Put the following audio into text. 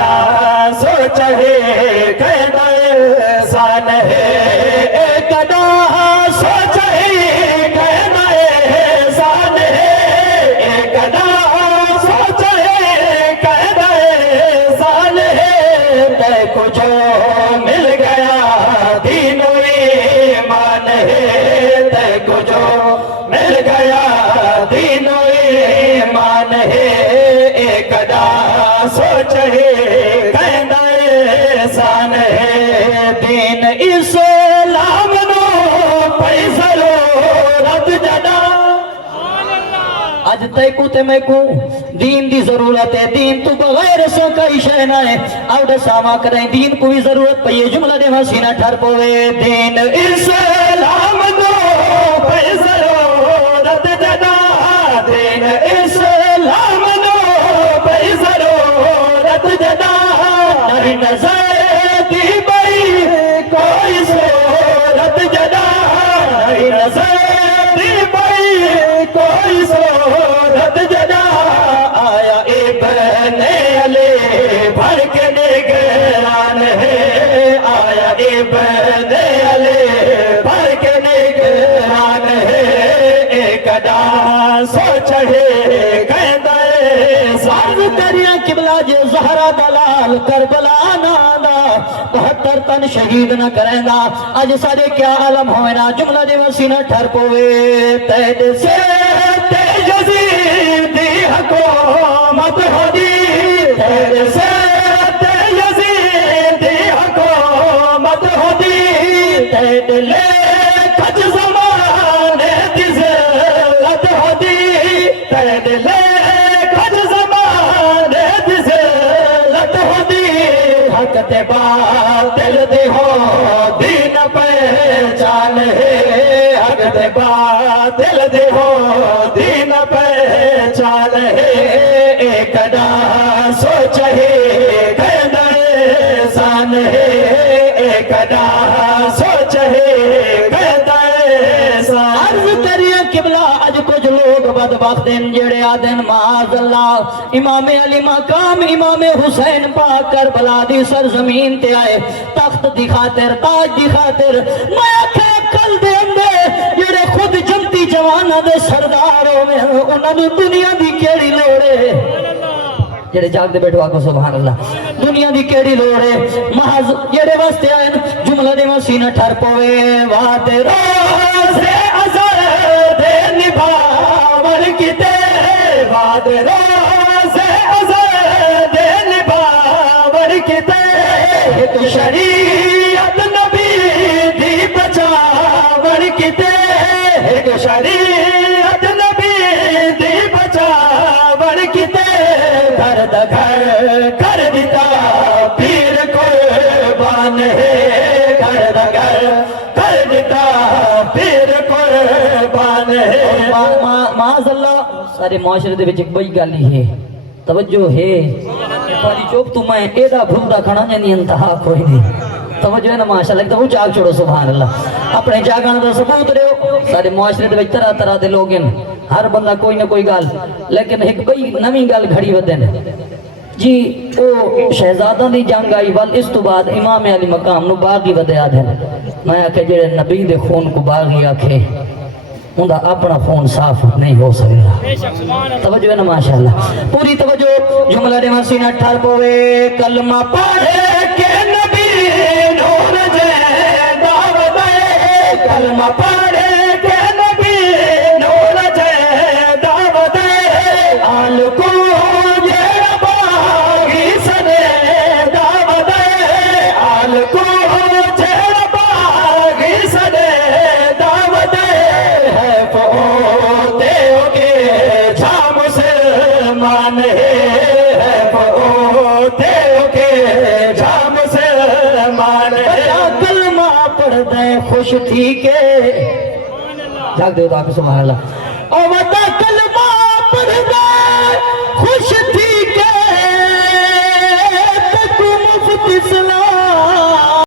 کدا سوچ ہے کہنا احسان ہے کدا سوچ ہے کہنا احسان ہے کدا سوچ ہے کہنا احسان ہے تے کو جو مل گیا دین و ایمان ہے تے کو جو مل گیا دین و ایمان ہے کدا سوچ ہے کہنا احسان ہے دین اسلام نو پیسرو رد جدا آج تے کو تے میں کو دین دی ضرورت ہے دین تو بغیر سو کئی شے نہ ہے آؤ ساما کریں دین کو بھی ضرورت پہ یہ جملہ دے مسینہ ٹھر پوے دین اسلام نو پیسرو رد جدا دین اسلام نو پیسرو رد جدا نہیں نظر دی بئی کوئی صورت جدا نہیں نظر دی بئی کوئی صورت جدا آیا ابن علی بھر کے نگران ہے آیا ابن علی بھر کے نگران ہے کدا سوچ ہے کہنا ساز دریا قبلہ جے زہرہ دلال کربلا نانا 72 تن شہید نہ کریں گا آج سارے کیا عالم ہوئے نا جملہ دے وسینہ ٹھر پوے تید سے یزید دی حکومت ہو دی تید سے یزید دی حکومت ہو دی تید لے کج زمانے دی ذلت ہو دی تید لے کج زمانے دی ذلت ہو دی حق تے باطل دی ہو دین پہچان ہے حق تے باطل دی ہو دین پہچان ہے کدا سوچ ہے کہنا احسان ہے کدا سوچ ہے کہنا احسان عرض کریے قبلہ اج کچھ لوگ بدبخت ہیں جڑے آدن معاذ اللہ امام علی مقام امام حسین پاک کربلا دی سرزمین تے آئے تخت دی خاطر تاج دی خاطر میں آکھے کل دیں گے جڑے خود جنتی جوانہ دے سرداروں میں انہوں نے دنیا دی کیڑی لوڑے جڑے جاگ دے بیٹھو آگو سبحان اللہ دنیا دی کیڑی لوڑے محض جڑے واسطے آئے جملہ دے مسینہ ٹھر پوے وعدے روز ازر دے نبھاور کتے وعدے روز ازر دے نبھاور کتے ایک شریعت نبی دی بچاور کتے ایک شریعت نبی دی بچاور کتے گھر دا گھر کر دیتا پیر قربان ہے گھر دا گھر کر دیتا پیر قربان ہے معاذ اللہ سارے معاشرے دے وچ ایک بڑی گل ہے توجہ ہے پاری چوک تو میں ایڈا بھوندا کھڑا جانی انتہا کوئی نہیں توجہ ہے نا ماشاءاللہ ایک تو جاگ چھوڑو سبحان اللہ اپنے جاگانا دا ثبوت رہو سارے معاشرے دے وچ طرح طرح دے لوگ ہیں ہر بندہ کوئی نہ کوئی گل لیکن ایک بڑی نویں گل گھڑی ودن جی او شہزادہ دی جنگ آئی وال اس تو بعد امام علی مقام نو باغی ودیا دیں میں آکھے جڑے نبی دے خون کو باغی آکھے اندھا اپنا خون صاف نہیں ہو سکتا توجہ ہے نا ماشاءاللہ پوری توجہ جملہ دے مسینہ ٹھار پوے کلمہ پڑھے کہ نبی نور جے دعوت دے کلمہ پڑھے کہ نبی نور جے دعوت دے آل کو خوش تھی کے جاگ دے تو آپ سبحان اللہ او وطا کلمہ پڑھ دے خوش تھی کے تکو مفت اسلام